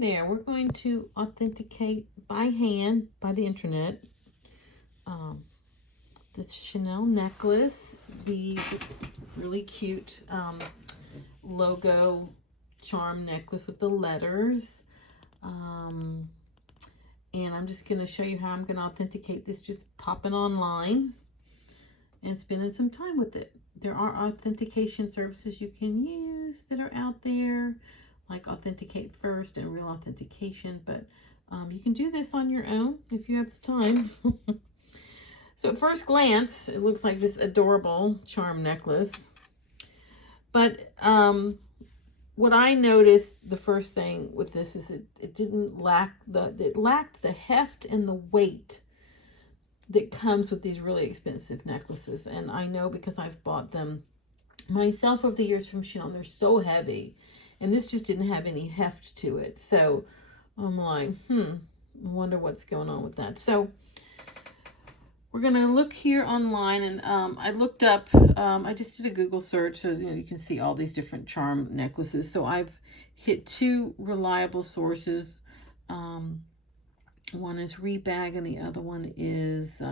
there, we're going to authenticate by hand, by the internet, this Chanel necklace, this really cute logo charm necklace with the letters. And I'm just going to show you how I'm going to authenticate this, just popping online and spending some time with it. There are authentication services you can use that are out there, like Authenticate First and Real Authentication, but you can do this on your own if you have the time. So at first glance, it looks like this adorable charm necklace. But what I noticed, the first thing with this is it lacked the heft and the weight that comes with these really expensive necklaces. And I know because I've bought them myself over the years from Chanel. They're so heavy. And this just didn't have any heft to it. So I'm like, I wonder what's going on with that. So we're going to look here online. And I looked up, I just did a Google search. So you can see all these different charm necklaces. So I've hit 2 reliable sources. One is Rebag and the other one is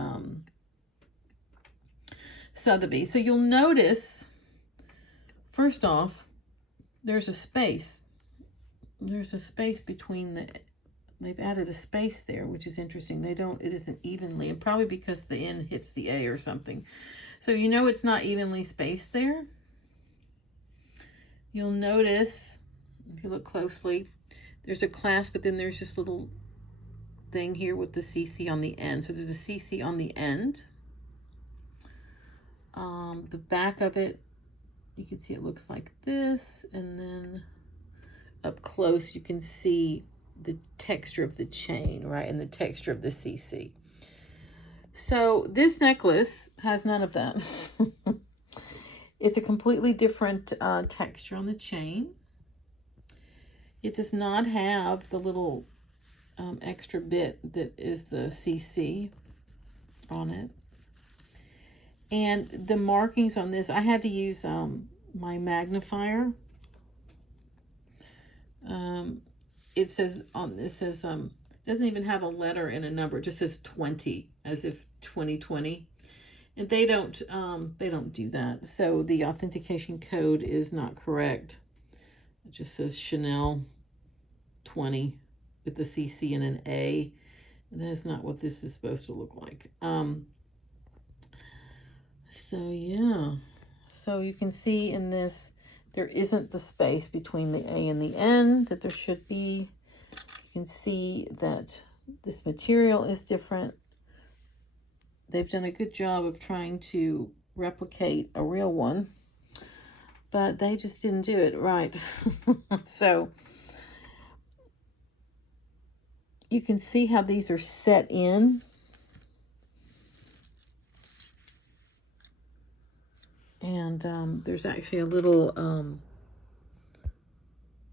Sotheby's. So you'll notice, first off, there's a space. There's a space between they've added a space there, which is interesting. It isn't evenly, and probably because the N hits the A or something. So you know it's not evenly spaced there. You'll notice, if you look closely, there's a clasp, but then there's this little thing here with the CC on the end. So there's a CC on the end. The back of it, you can see it looks like this, and then up close you can see the texture of the chain, right, and the texture of the CC. So this necklace has none of that. It's a completely different texture on the chain. It does not have the little extra bit that is the CC on it. And the markings on this, I had to use my magnifier. It says doesn't even have a letter and a number. It just says 20, as if 2020. And they don't do that. So the authentication code is not correct. It just says Chanel 20 with the CC and an A. And that's not what this is supposed to look like. So yeah, so you can see in this, there isn't the space between the A and the N that there should be. You can see that this material is different. They've done a good job of trying to replicate a real one, but they just didn't do it right. So you can see how these are set in. And there's actually a little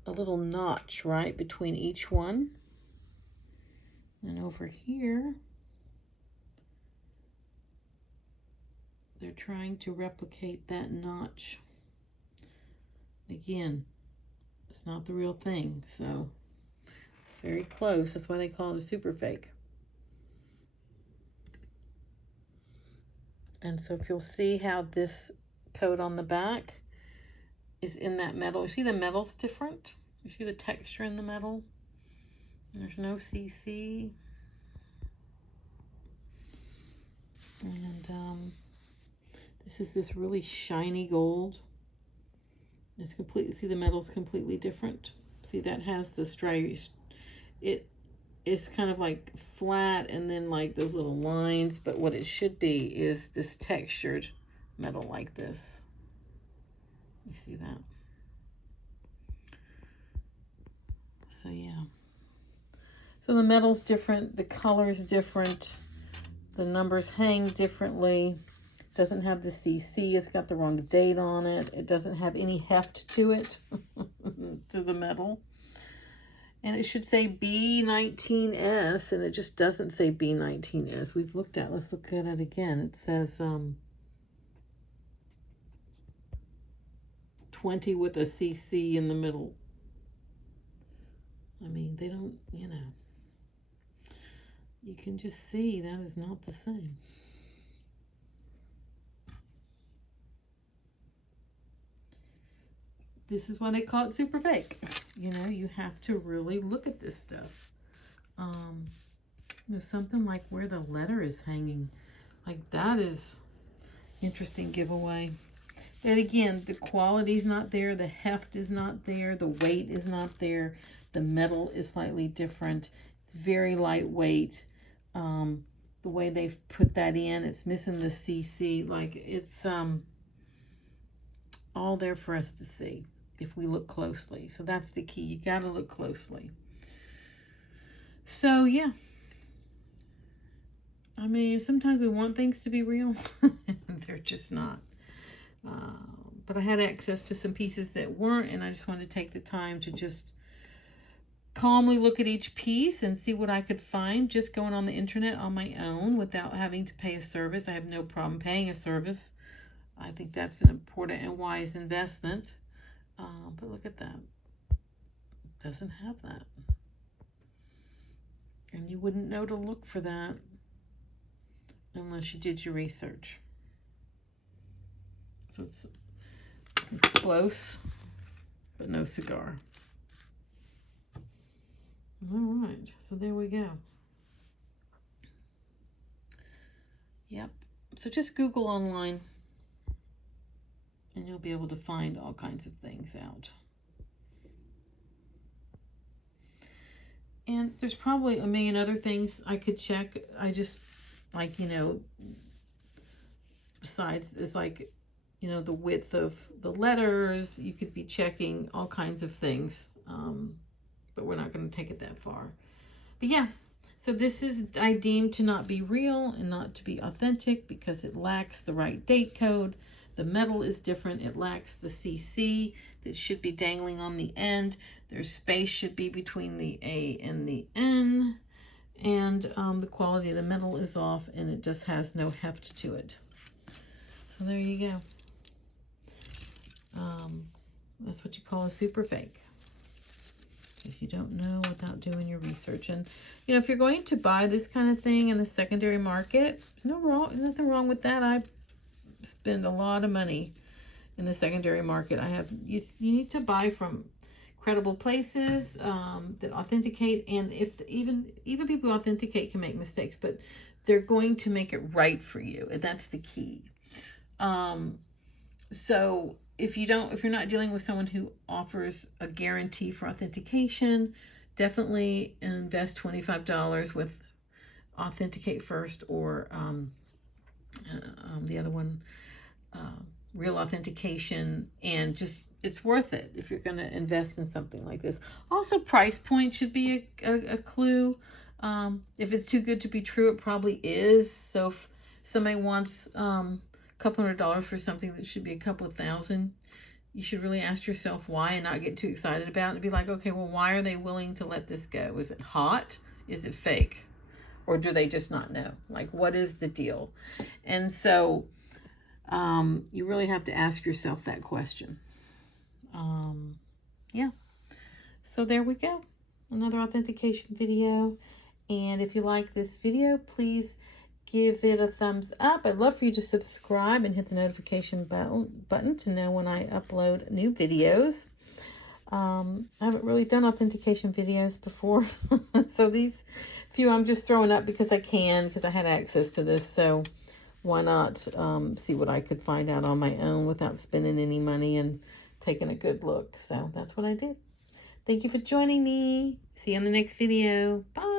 notch right between each one. And over here, they're trying to replicate that notch. Again, it's not the real thing, so it's very close. That's why they call it a super fake. And so if you'll see how this code on the back is in that metal. You see the metal's different? You see the texture in the metal? There's no CC. And this is this really shiny gold. It's completely, see the metal's completely different. See, that has the stripes. It is kind of like flat and then like those little lines, but what it should be is this textured metal like this. You see that? So yeah. So the metal's different, the color's different, the numbers hang differently. It doesn't have the CC, it's got the wrong date on it. It doesn't have any heft to it, to the metal. And it should say B19S, and it just doesn't say B19S. We've looked at, let's look at it again. It says 20 with a CC in the middle. I mean, they don't, you know, you can just see that is not the same. This is why they call it super fake. You know, you have to really look at this stuff. You know, something like where the letter is hanging, like that is interesting giveaway. And again, the quality's not there, the heft is not there, the weight is not there, the metal is slightly different. It's very lightweight. The way they've put that in, it's missing the CC. Like, it's all there for us to see if we look closely. So that's the key. You got to look closely. So yeah, I mean, sometimes we want things to be real. They're just not. But I had access to some pieces that weren't, and I just wanted to take the time to just calmly look at each piece and see what I could find just going on the internet on my own without having to pay a service. I have no problem paying a service. I think that's an important and wise investment. But look at that. It doesn't have that. And you wouldn't know to look for that unless you did your research. So it's close, but no cigar. All right, so there we go. Yep, so just Google online and you'll be able to find all kinds of things out. And there's probably a million other things I could check. I just, like, you know, besides, it's like, you know, the width of the letters, you could be checking all kinds of things. But we're not going to take it that far. But yeah, so this is, I deem to not be real and not to be authentic because it lacks the right date code. The metal is different. It lacks the CC that should be dangling on the end. There's space should be between the A and the N. And the quality of the metal is off and it just has no heft to it. So there you go. That's what you call a super fake. If you don't know without doing your research. And, you know, if you're going to buy this kind of thing in the secondary market, nothing wrong with that. I spend a lot of money in the secondary market. You need to buy from credible places that authenticate. And if even people who authenticate can make mistakes, but they're going to make it right for you. And that's the key. So if you're not dealing with someone who offers a guarantee for authentication, definitely invest $25 with Authenticate first, or the other one, Real Authentication, and just, it's worth it if you're going to invest in something like this. Also, price point should be a clue. If it's too good to be true, it probably is. So if somebody wants couple $100 for something that should be a couple of thousand, you should really ask yourself why and not get too excited about it and be like, okay, well, why are they willing to let this go? Is it hot? Is it fake? Or do they just not know? Like, what is the deal? And so you really have to ask yourself that question. Yeah. So there we go. Another authentication video. And if you like this video, please give it a thumbs up. I'd love for you to subscribe and hit the notification button to know when I upload new videos. I haven't really done authentication videos before. So these few I'm just throwing up because I had access to this. So why not see what I could find out on my own without spending any money and taking a good look. So that's what I did. Thank you for joining me. See you in the next video. Bye.